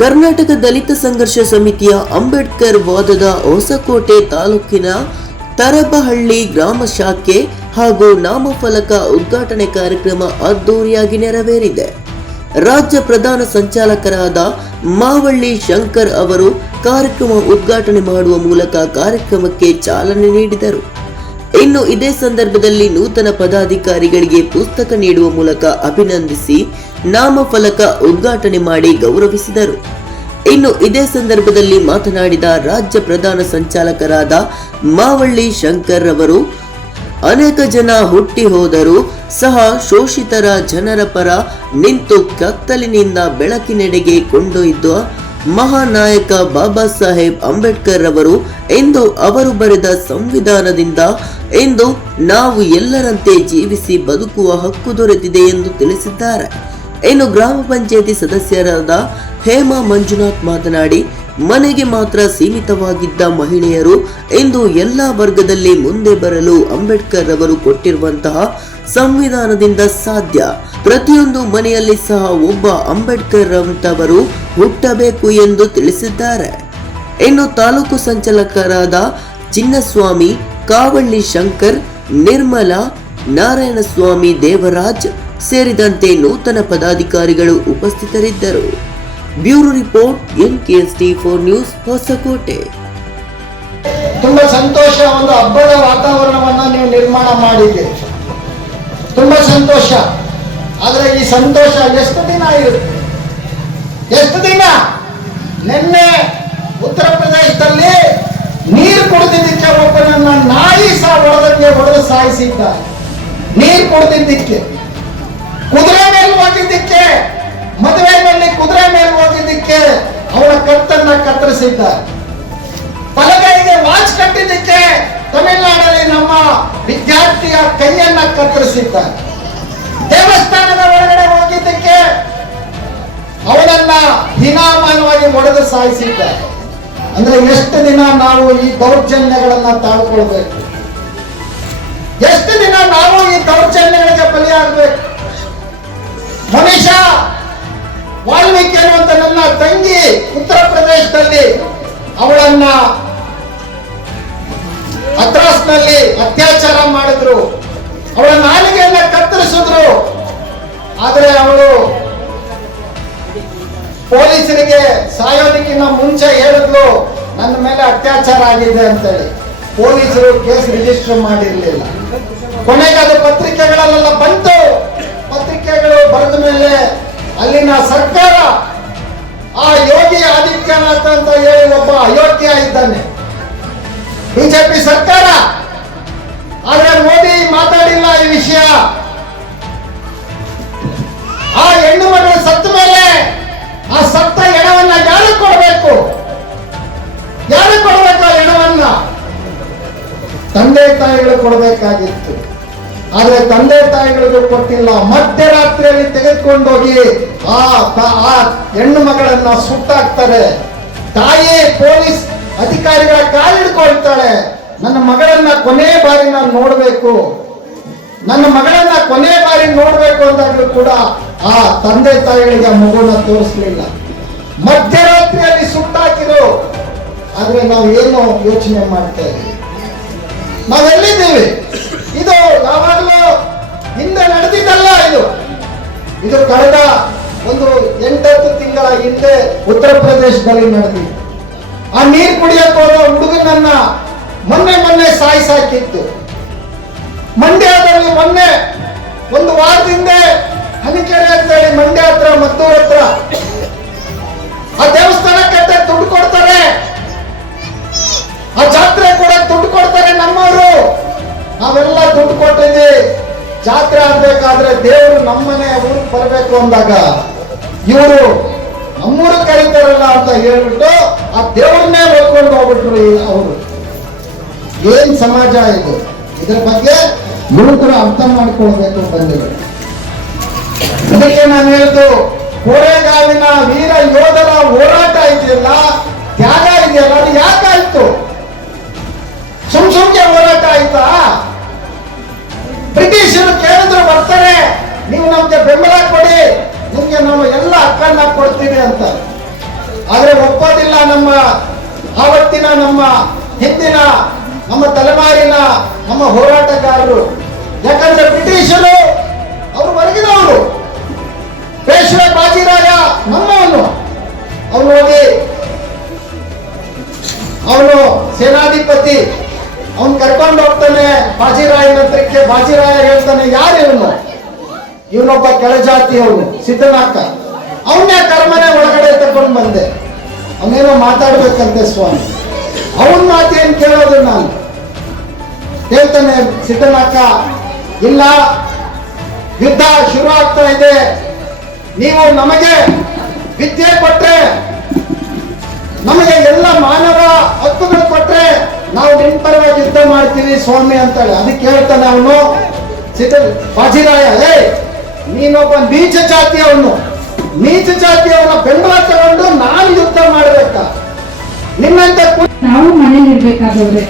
ಕರ್ನಾಟಕ ದಲಿತ ಸಂಘರ್ಷ ಸಮಿತಿಯ ಅಂಬೇಡ್ಕರ್ ವಾದದ ಹೊಸಕೋಟೆ ತಾಲೂಕಿನ ತರಬಹಳ್ಳಿ ಗ್ರಾಮ ಶಾಖೆ ಹಾಗೂ ನಾಮಫಲಕ ಉದ್ಘಾಟನೆ ಕಾರ್ಯಕ್ರಮ ಅದ್ದೂರಿಯಾಗಿ ನೆರವೇರಿದೆ. ರಾಜ್ಯ ಪ್ರಧಾನ ಸಂಚಾಲಕರಾದ ಮಾವಳ್ಳಿ ಶಂಕರ್ ಅವರು ಕಾರ್ಯಕ್ರಮ ಉದ್ಘಾಟನೆ ಮಾಡುವ ಮೂಲಕ ಕಾರ್ಯಕ್ರಮಕ್ಕೆ ಚಾಲನೆ ನೀಡಿದರು. ಇನ್ನು ಇದೇ ಸಂದರ್ಭದಲ್ಲಿ ನೂತನ ಪದಾಧಿಕಾರಿಗಳಿಗೆ ಪುಸ್ತಕ ನೀಡುವ ಮೂಲಕ ಅಭಿನಂದಿಸಿ ನಾಮಫಲಕ ಉದ್ಘಾಟನೆ ಮಾಡಿ ಗೌರವಿಸಿದರು. ಇನ್ನು ಇದೇ ಸಂದರ್ಭದಲ್ಲಿ ಮಾತನಾಡಿದ ರಾಜ್ಯ ಪ್ರಧಾನ ಸಂಚಾಲಕರಾದ ಮಾವಳ್ಳಿ ಶಂಕರ್ ಅವರು, ಅನೇಕ ಜನ ಹುಟ್ಟಿ ಹೋದರೂ ಸಹ ಶೋಷಿತರ ಜನರ ಪರ ನಿಂತು ಕತ್ತಲಿನಿಂದ ಬೆಳಕಿನೆಡೆಗೆ ಕೊಂಡೊಯ್ದ ಮಹಾನಾಯಕ ಬಾಬಾ ಸಾಹೇಬ್ ಅಂಬೇಡ್ಕರ್ ಅವರು ಎಂದು ಅವರು ಬರೆದ ಸಂವಿಧಾನದಿಂದ ಎಂದು ನಾವು ಎಲ್ಲರಂತೆ ಜೀವಿಸಿ ಬದುಕುವ ಹಕ್ಕು ದೊರೆತಿದೆ ಎಂದು ತಿಳಿಸಿದ್ದಾರೆ. ಇನ್ನು ಗ್ರಾಮ ಪಂಚಾಯತಿ ಸದಸ್ಯರಾದ ಹೇಮಾ ಮಂಜುನಾಥ್ ಮಾತನಾಡಿ, ಮನೆಗೆ ಮಾತ್ರ ಸೀಮಿತವಾಗಿದ್ದ ಮಹಿಳೆಯರು ಇಂದು ಎಲ್ಲ ವರ್ಗದಲ್ಲಿ ಮುಂದೆ ಬರಲು ಅಂಬೇಡ್ಕರ್ ಅವರು ಕೊಟ್ಟಿರುವಂತಹ ಸಂವಿಧಾನದಿಂದ ಸಾಧ್ಯ. ಪ್ರತಿಯೊಂದು ಮನೆಯಲ್ಲಿ ಸಹ ಒಬ್ಬ ಅಂಬೇಡ್ಕರ್ ಅಂತವರು ಹುಟ್ಟಬೇಕು ಎಂದು ತಿಳಿಸಿದ್ದಾರೆ. ಇನ್ನು ತಾಲೂಕು ಸಂಚಾಲಕರಾದ ಚಿನ್ನಸ್ವಾಮಿ, ಕಾವಳ್ಳಿ ಶಂಕರ್, ನಿರ್ಮಲ, ನಾರಾಯಣಸ್ವಾಮಿ ದೇವರಾಜ್ ಸೇರಿದಂತೆ ನೂತನ ಪದಾಧಿಕಾರಿಗಳು ಉಪಸ್ಥಿತರಿದ್ದರು. Bureau report N K S T four news, Hosakote. ತುಂಬಾ ಸಂತೋಷ ಒಂದು ಹಬ್ಬದ ವಾತಾವರಣವನ್ನ ನೀವು ನಿರ್ಮಾಣ ಮಾಡಿದ್ದೀರಿ. ತುಂಬಾ ಸಂತೋಷ. ಆದ್ರೆ ಈ ಸಂತೋಷ ಎಷ್ಟು ದಿನ ಇರುತ್ತೆ? ಎಷ್ಟು ದಿನ? ನಿನ್ನೆ ಉತ್ತರ ಪ್ರದೇಶದಲ್ಲಿ ನೀರು ಕುಡಿದಿದ್ದಕ್ಕೆ ಒಬ್ಬನನ್ನ ನಾಯಿ ಸಹ ಹೊಡೆದಂಗೆ ಹೊಡೆದು ಸಾಯಿಸಿದ್ದ. ನೀರು ಕುಡಿದಿದ್ದಕ್ಕೆ. ಕುದುರೆ ಮೇಲೆ ಹೋಗಿದ್ದಕ್ಕೆ. ಮದುವೆಯಲ್ಲಿ ಕುದುರೆ ಮೇಲೆ ಹೋಗಿದ್ದಕ್ಕೆ ಅವನ ಕತ್ತನ್ನ ಕತ್ತರಿಸಿದ್ದ. ಪಲಗೈಗೆ ವಾಚ್ ಕಟ್ಟಿದ್ದಕ್ಕೆ ತಮಿಳುನಾಡಲ್ಲಿ ನಮ್ಮ ವಿದ್ಯಾರ್ಥಿಯ ಕೈಯನ್ನ ಕತ್ತರಿಸಿದ್ದ. ದೇವಸ್ಥಾನದ ಒಳಗಡೆ ಹೋಗಿದ್ದಕ್ಕೆ ಅವನನ್ನ ಹೀನಾಮಾನವಾಗಿ ಮೊಡೆದು ಸಾಯಿಸಿದ್ದ ಅಂದ್ರೆ ಎಷ್ಟು ದಿನ ನಾವು ಈ ದೌರ್ಜನ್ಯಗಳನ್ನ ತಾಳ್ಕೊಳ್ಬೇಕು? ಎಷ್ಟು ದಿನ ನಾವು ಈ ದೌರ್ಜನ್ಯಗಳಿಗೆ ಬಲಿಯಾಗಬೇಕು? ಮನುಷ್ಯ ವಾಲ್ಮೀಕಿ ಅನ್ನುವಂತ ನನ್ನ ತಂಗಿ ಉತ್ತರ ಪ್ರದೇಶದಲ್ಲಿ ಅವಳನ್ನ ಅತ್ರಾಸ್ನಲ್ಲಿ ಅತ್ಯಾಚಾರ ಮಾಡಿದ್ರು. ಅವಳ ನಾಲಿಗೆಯನ್ನ ಕತ್ತರಿಸಿದ್ರು. ಪೊಲೀಸರಿಗೆ ಸಾಯೋದಕ್ಕಿಂತ ಮುಂಚೆ ಹೇಳಿದ್ಲು, ನನ್ನ ಮೇಲೆ ಅತ್ಯಾಚಾರ ಆಗಿದೆ ಅಂತೇಳಿ. ಪೊಲೀಸರು ಕೇಸ್ ರಿಜಿಸ್ಟರ್ ಮಾಡಿರಲಿಲ್ಲ. ಕೊನೆಗೆ ಅದು ಪತ್ರಿಕೆಗಳಲ್ಲೆಲ್ಲ ಬಂತು. ತಂದೆ ತಾಯಿಗಳು ಕೊಡಬೇಕಾಗಿತ್ತು. ಆದರೆ ತಂದೆ ತಾಯಿಗಳಿಗೂ ಕೊಟ್ಟಿಲ್ಲ. ಮಧ್ಯರಾತ್ರಿಯಲ್ಲಿ ತೆಗೆದುಕೊಂಡೋಗಿ ಆ ಆ ಹೆಣ್ಣು ಮಗಳನ್ನ ಸುಟ್ಟಾಕ್ತಾರೆ ತಾಯಿಯೇ ಪೊಲೀಸ್ ಅಧಿಕಾರಿಗಳ ಕಾಲಿಡ್ಕೊಳ್ತಾಳೆ ನನ್ನ ಮಗಳನ್ನ ಕೊನೆ ಬಾರಿ ನಾನು ನೋಡಬೇಕು. ನನ್ನ ಮಗಳನ್ನ ಕೊನೆ ಬಾರಿ ನೋಡಬೇಕು ಅಂದಾಗಲೂ ಕೂಡ ಆ ತಂದೆ ತಾಯಿಗಳಿಗೆ ಆ ಮಗುನ ತೋರಿಸ್ಲಿಲ್ಲ. ಮಧ್ಯರಾತ್ರಿಯಲ್ಲಿ ಸುಟ್ಟಾಕಿದ್ರು ಆದ್ರೆ ನಾವು ಏನು ಯೋಚನೆ ಮಾಡ್ತೇವೆ ನಾವೆಲ್ಲಿದ್ದೀವಿ ಇದು ಯಾವಾಗಲೂ ಹಿಂದೆ ನಡೆದಿದ್ದಲ್ಲ ಇದು. ಇದು ಕಳೆದ ಒಂದು ಎಂಟತ್ತು ತಿಂಗಳ ಹಿಂದೆ ಉತ್ತರ ಪ್ರದೇಶದಲ್ಲಿ ನಡೆದಿತ್ತು ಆ ನೀರು ಕುಡಿಯಕ್ಕೆ ಹೋದ ಹುಡುಗನನ್ನ ಮೊನ್ನೆ ಮೊನ್ನೆ ಸಾಯಿಸಾಕಿತ್ತು. ಮಂಡ್ಯದಲ್ಲಿ ಮೊನ್ನೆ ಜಾತ್ರೆ ಆಗ್ಬೇಕಾದ್ರೆ ದೇವರು ನಮ್ಮನೆ ಊರಿಗೆ ಬರಬೇಕು ಅಂದಾಗ ಇವರು ನಮ್ಮೂರು ಕರೀತಾರಲ್ಲ ಅಂತ ಹೇಳ್ಬಿಟ್ಟು ಆ ದೇವ್ರನ್ನೇ ಹೊಡ್ಕೊಂಡು ಹೋಗ್ಬಿಟ್ರು ಅವರು. ಏನ್ ಸಮಾಜ ಇದು? ಇದ್ರ ಬಗ್ಗೆ ಯುವಕರು ಅರ್ಥ ಮಾಡ್ಕೊಳ್ಬೇಕು ಬಂದಿದೆ ಅದಕ್ಕೆ ನಾನು ಹೇಳಿದ್ದು ಕೋರೆಗಾವಿನ ವೀರ ಯೋಧರ ಹೋರಾಟ ಇದೆಯಲ್ಲ, ತ್ಯಾಗ ಇದೆಯಲ್ಲ, ಅದು ಯಾಕಾಯ್ತು? ಸುಮ್ ಸುಮ್ಗೆ ಹೋರಾಟ ಆಯ್ತಾ? ನಮ್ಗೆ ಬೆಂಬಲ ಕೊಡಿ. ನಿಮ್ಗೆ ನಾವು ಎಲ್ಲ ಹಕ್ಕನ್ನ ಕೊಡ್ತೀವಿ ಅಂತ. ಆದ್ರೆ ಒಪ್ಪೋದಿಲ್ಲ ನಮ್ಮ ಆವತ್ತಿನ ನಮ್ಮ ಹಿಂದಿನ, ನಮ್ಮ ತಲೆಮಾರಿನ, ನಮ್ಮ ಹೋರಾಟಗಾರರು. ಯಾಕಂದ್ರೆ ಬ್ರಿಟಿಷರು ಅವರು ಹೊರಗಿನವರು ಪೇಶ್ವೆ ಬಾಜಿರಾಯ ನಮ್ಮವನು. ಅವನು ಹೋಗಿ ಅವನು ಸೇನಾಧಿಪತಿ. ಅವನು ಕರ್ಕೊಂಡು ಹೋಗ್ತಾನೆ, ಬಾಜಿರಾಯನ ಹತ್ರಕ್ಕೆ, ಬಾಜಿರಾಯ ಹೇಳ್ತಾನೆ, ಯಾರು ಇವನು? ಇವನೊಬ್ಬ ಕೆಳಜಾತಿ ಅವನು ಸಿದ್ದನಾಕ ಅವನೇ ಕರ್ಮನೆ ಒಳಗಡೆ ತಗೊಂಡು ಬಂದೆ. ಅವನೇನೋ ಮಾತಾಡ್ಬೇಕಂತೆ ಸ್ವಾಮಿ. ಅವನ್ ಮಾತೇನು ಕೇಳೋದು ನಾನು. ಹೇಳ್ತಾನೆ ಸಿದ್ದನಾಕ ಇಲ್ಲ, ಯುದ್ಧ ಶುರು ಆಗ್ತಾ ಇದೆ. ನೀವು ನಮಗೆ ವಿದ್ಯೆ ಕೊಟ್ರೆ, ನಮಗೆ ಎಲ್ಲ ಮಾನವ ಹಕ್ಕುಗಳು ಕೊಟ್ರೆ ನಾವು ನಿಮ್ಮ ಪರವಾಗಿ ಯುದ್ಧ ಮಾಡ್ತೀವಿ ಸ್ವಾಮಿ ಅಂತಾಳೆ. ಅದಕ್ಕೆ ಹೇಳ್ತಾನೆ ಅವನು, ಸಿದ್ಧ, ಬಾಜಿರಾಯ ಏ ನೀನೊಬ್ಬ ನೀಚ ಜಾತಿಯವನು, ನೀಚ ಜಾತಿಯವನ ಬೆಂಬಲ ತಗೊಂಡು ನಾನು ಯುದ್ಧ ಮಾಡಬೇಕ. ನಿಮ್ಮಂತ ನಾವು ಮನೇಲಿ ಇರ್ಬೇಕಾದವ್ರೆ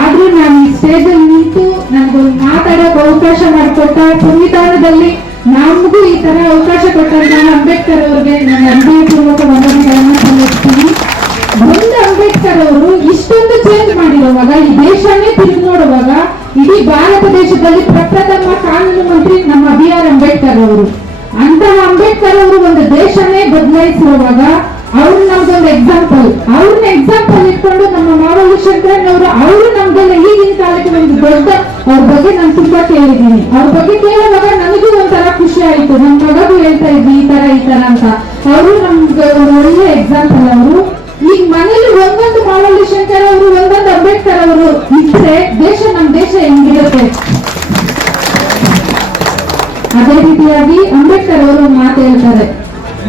ಆದ್ರೂ ನಾನು ಈ ಸ್ಟೇಜ್ ಅಲ್ಲಿ ನಿಂತು ನನ್ಗೊಂದು ಮಾತಾಡೋಕೆ ಅವಕಾಶ ಮಾಡಿಕೊಟ್ಟ ಸಂವಿಧಾನದಲ್ಲಿ ನಮಗೂ ಈ ತರ ಅವಕಾಶ ಕೊಟ್ಟಂತ ಅಂಬೇಡ್ಕರ್ ಅವ್ರಿಗೆ ನಾನು ಹೃದಯಪೂರ್ವಕ ವಂದನೆಗಳನ್ನ ಸಲ್ಲಿಸ್ತೀನಿ. ಒಂದು ಅಂಬೇಡ್ಕರ್ ಅವರು ಇಷ್ಟೊಂದು ಚೇಂಜ್ ಮಾಡಿರುವಾಗ, ಈ ದೇಶನೇ ತಿರುಗಿ ನೋಡುವಾಗ ಇಡೀ ಭಾರತ ದೇಶದಲ್ಲಿ ಪ್ರಪ್ರಥಮ ಕಾನೂನು ಮಂತ್ರಿ ನಮ್ಮ ಬಿ ಆರ್ ಅಂಬೇಡ್ಕರ್ ಅವರು. ಅಂತಹ ಅಂಬೇಡ್ಕರ್ ಅವರು ಒಂದು ದೇಶನೇ ಬದಲಾಯಿಸಿರುವಾಗ ಅವ್ರು ನಮ್ದೊಂದು ಎಕ್ಸಾಂಪಲ್ ಅವ್ರನ್ನ ಎಕ್ಸಾಂಪಲ್ ಇಟ್ಕೊಂಡು ನಮ್ಮ ಮಾವಳ್ಳಿ ಶಂಕರನ್ ಅವರು ಅವರು ನಮ್ದೆಲ್ಲ ಈಗಿನ ಕಾಲಕ್ಕೆ ಒಂದು ದೊಡ್ಡ ಅವ್ರ ಬಗ್ಗೆ ನಾನು ತುಂಬಾ ಕೇಳಿದ್ದೀನಿ. ಅವ್ರ ಬಗ್ಗೆ ಕೇಳುವಾಗ ನನಗೂ ಒಂಥರ ಖುಷಿ ಆಯ್ತು. ನಮ್ ಮಗಗೂ ಹೇಳ್ತಾ ಇದ್ವಿ, ಈ ತರ ಈ ತರ ಅಂತ. ಅವರು ನಮ್ಗೆ ಒಳ್ಳೆ ಎಕ್ಸಾಂಪಲ್ ಅವರು. ಈಗ ಮನೇಲಿ ಒಂದೊಂದು ಮಾವಳ್ಳಿ ಶಂಕರ್ ಅವರು ಒಂದೊಂದು ಅಂಬೇಡ್ಕರ್ ಅವರು ಇದ್ರೆ ದೇಶ ನಮ್ಮ ದೇಶ ಹೆಂಗಿರುತ್ತೆ? ಅದೇ ರೀತಿಯಾಗಿ ಅಂಬೇಡ್ಕರ್ ಅವರು ಮಾತು ಹೇಳ್ತಾರೆ.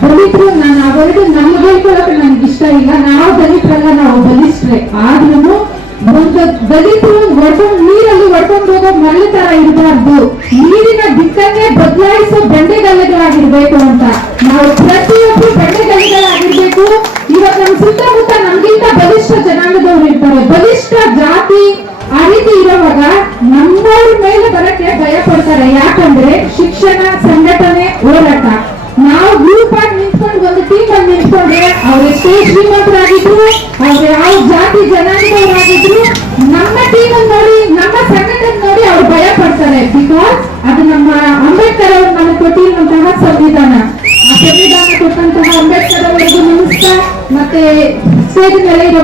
ದಲಿತರು ನಾನು ಅವರಿಗೆ ನಮ್ಗೆ ಹೇಳ್ಕೊಳಕ್ಕೆ ನನ್ಗೆ ಇಷ್ಟ ಇಲ್ಲ. ನಾವು ದಲಿತರಲ್ಲ, ನಾವು ಬಲಿಷ್ಟ್ರೆ ಆದ್ರೂ ಒಂದು ದಲಿತರು ಒಡ್ಕೊಂಡು ನೀರಲ್ಲಿ ಒಡ್ಕೊಂಡು ಹೋಗೋ ಮರಳು ತರ ಇರಬಾರ್ದು. ನೀರಿನ ದಿಕ್ಕನ್ನೇ ಬದಲಾಯಿಸೋ ಬಂಡೆಗಲ್ಲುಗಳಾಗಿರ್ಬೇಕು ಅಂತ. ನಾವು ಪ್ರತಿಯೊಬ್ಬರು ಬಂಡೆಗಲ್ಲುಗಳಾಗಿರ್ಬೇಕು ಇವಾಗ ನಮ್ಮ ಸುತ್ತಮುತ್ತ ನಮ್ಗಿಂತ ಬಲಿಷ್ಠ ಜನಾಂಗದವ್ರು ಇರ್ತಾರೆ. ಬಲಿಷ್ಠ ಜಾತಿ ಆ ರೀತಿ ಇರುವಾಗ ನಮ್ಮವ್ರ ಮೇಲೆ ಬರಕ್ಕೆ ಭಯ ಪಡ್ತಾರೆ. ಯಾಕಂದ್ರೆ ಶಿಕ್ಷಣ, ಸಂಘಟನೆ, ಹೋರಾಟ. ನಾವು ಗ್ರೂಪ್ ಆಗಿ ನಿಂತ್ಕೊಂಡು ಒಂದು ಟೀಮ್ ಅಲ್ಲಿ ನಿಂತ್ಕೊಂಡ್ರೆ ಅವ್ರೆಷ್ಟೇ ಶ್ರೀಮಂತರಾಗಿದ್ರು, ಅವ್ರ ಯಾವ ಜಾತಿ ಜನಾಂಗದವರಾಗಿದ್ರು, ನಮ್ಮ ಟೀಮ್ ನೋಡಿ, ನಮ್ಮ ಸಂಘಟನೆ ನೋಡಿ ಅವ್ರು ಭಯ ಪಡ್ತಾರೆ. ಬಿಕಾಸ್ ಅದು ನಮ್ಮ ಅಂಬೇಡ್ಕರ್ ಅವರು ನಮಗೆ ಕೊಟ್ಟಿರುವಂತಹ ಸಂವಿಧಾನ. ಆ ಸಂವಿಧಾನ ಕೊಟ್ಟಂತಹ ಅಂಬೇಡ್ಕರ್ ಅವರಿಗೂ ನಮಸ್ಕಾರ ಮತ್ತೆ ಸ್ಟೇಜ್ ಮೇಲೆ ಇರೋ